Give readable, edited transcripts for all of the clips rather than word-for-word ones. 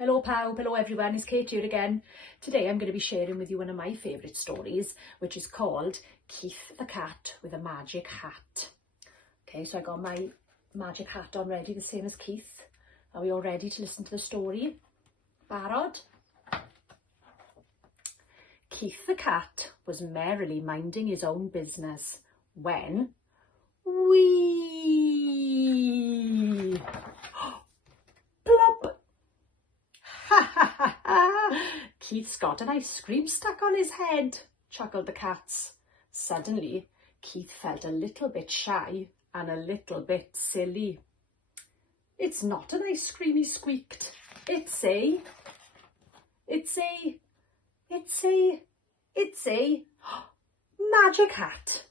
Hello pawb, hello everyone, it's Kate here again. Today I'm going to be sharing with you one of my favourite stories, which is called Keith the Cat with a Magic Hat. Okay, so I got my magic hat on ready, the same as Keith. Are we all ready to listen to the story? Barod? Keith the cat was merrily minding his own business when... Whee! Plop! Ha ha ha ha! Keith's got an ice cream stuck on his head, chuckled the cats. Suddenly, Keith felt a little bit shy and a little bit silly. It's not an ice cream, he squeaked. It's a magic hat.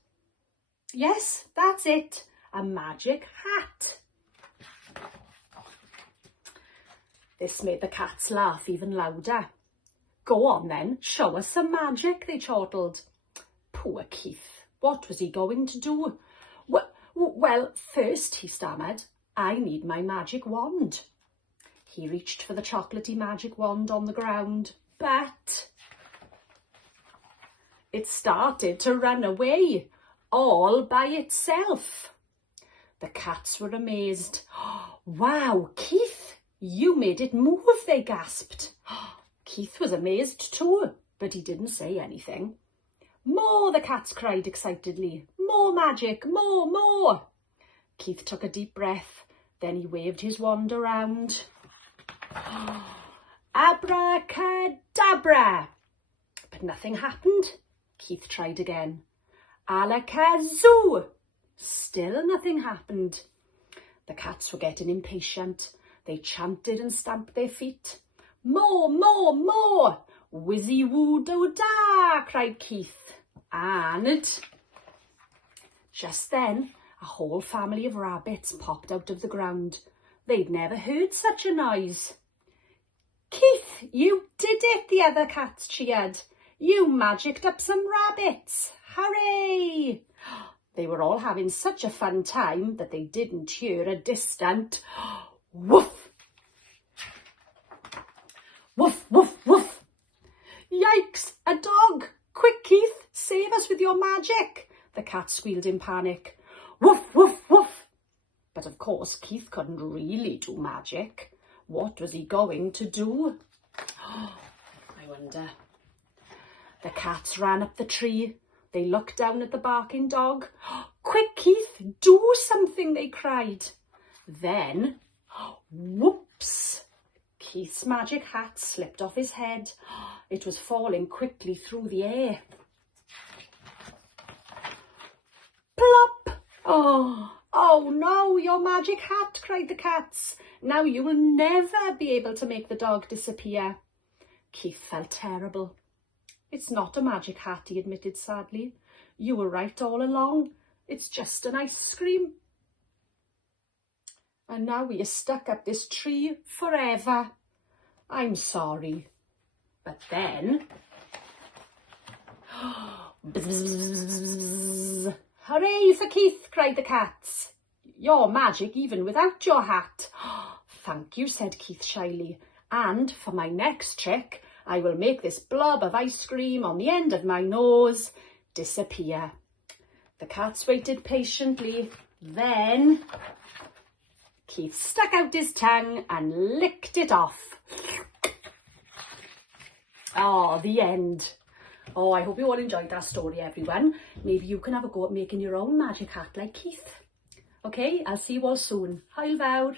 Yes, that's it, a magic hat. This made the cats laugh even louder. Go on then, show us some magic, they chortled. Poor Keith, what was he going to do? Well, first, he stammered, I need my magic wand. He reached for the chocolatey magic wand on the ground, but it started to run away, all by itself. The cats were amazed. Wow, Keith, you made it move, they gasped. Keith was amazed too, but he didn't say anything. More, the cats cried excitedly. More magic, more, more. Keith took a deep breath, then he waved his wand around. Abracadabra! But nothing happened. Keith tried again. Alakazoo! Still nothing happened. The cats were getting impatient. They chanted and stamped their feet. More, more, more! Whizzy-woo-do-da! Cried Keith. And just then, a whole family of rabbits popped out of the ground. They'd never heard such a noise. Keith, you did it, the other cats cheered. You magicked up some rabbits. Hooray! They were all having such a fun time that they didn't hear a distant woof. Woof, woof, woof. Yikes, a dog! Quick, Keith, save us with your magic. The cat squealed in panic. Woof, woof, woof. But of course, Keith couldn't really do magic. What was he going to do? I wonder. The cats ran up the tree. They looked down at the barking dog. Quick, Keith, do something, they cried. Then, whoops, Keith's magic hat slipped off his head. It was falling quickly through the air. Plop! Oh no, your magic hat, cried the cats. Now you will never be able to make the dog disappear. Keith felt terrible. It's not a magic hat, he admitted sadly. You were right all along. It's just an ice cream. And now we are stuck up this tree forever. I'm sorry. But then... Bzz, bzz, bzz, bzz. Hooray for Keith, cried the cats. You're magic even without your hat. Thank you, said Keith shyly. And for my next trick, I will make this blob of ice cream on the end of my nose disappear. The cats waited patiently. Then Keith stuck out his tongue and licked it off. Oh, the end. Oh, I hope you all enjoyed that story, everyone. Maybe you can have a go at making your own magic hat like Keith. Okay, I'll see you all soon. Hwyl fawr.